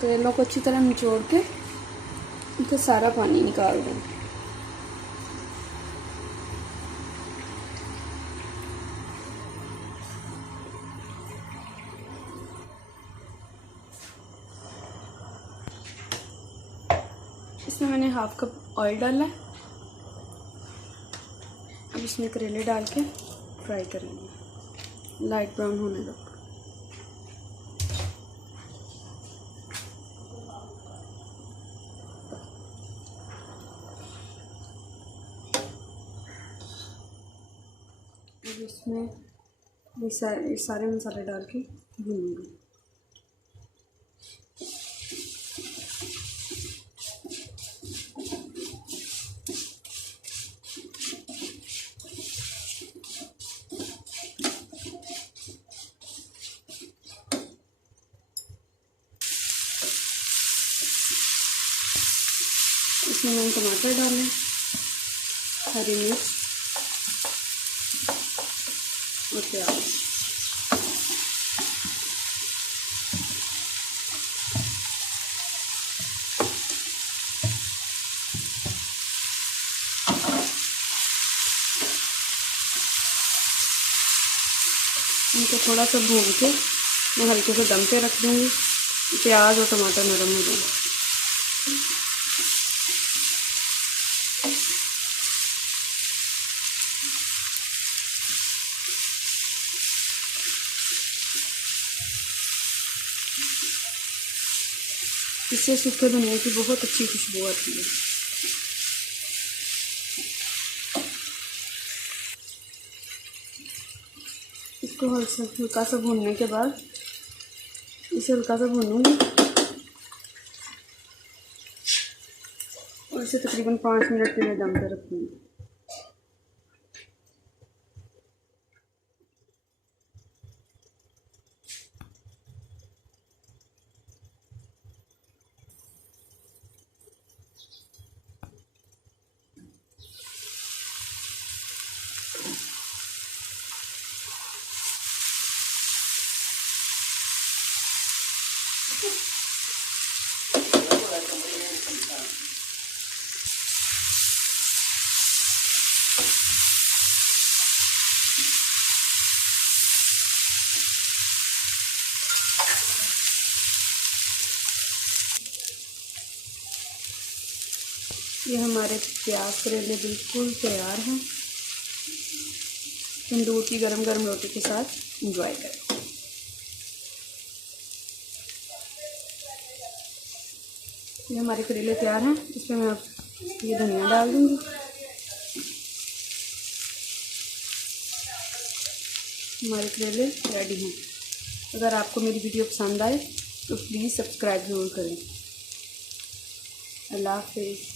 करेलों को अच्छी तरह निचोड़ के इनका सारा पानी निकाल दें। इसमें मैंने हाफ कप ऑयल डाला है। अब इसमें करेले डाल के फ्राई करेंगे लाइट ब्राउन होने तक। अब इसमें ये सारे मसाले डाल के भूनूंगी। इसमें मैंने टमाटर डाले, हरी मिर्च और प्याज। इनको थोड़ा सा भून के मैं हल्के से दम पे रख दूँगी, प्याज और टमाटर नरम हो जाए। इससे सूखे धनिया की बहुत अच्छी खुशबू आती है। इसको हल्का सा भूनने के बाद इसे हल्का सा भूनूंगी और इसे तकरीबन 5 मिनट के लिए दम पे रखूंगी। ये हमारे प्याज करेले बिल्कुल तैयार हैं। तंदूर की गरम गरम रोटी के साथ एंजॉय करें। ये हमारे करेले तैयार हैं। इसमें मैं ये धनिया डाल दूँगी। हमारे करेले रेडी हैं। अगर आपको मेरी वीडियो पसंद आए तो प्लीज़ सब्सक्राइब ज़रूर करें। अल्लाह हाफ़िज़।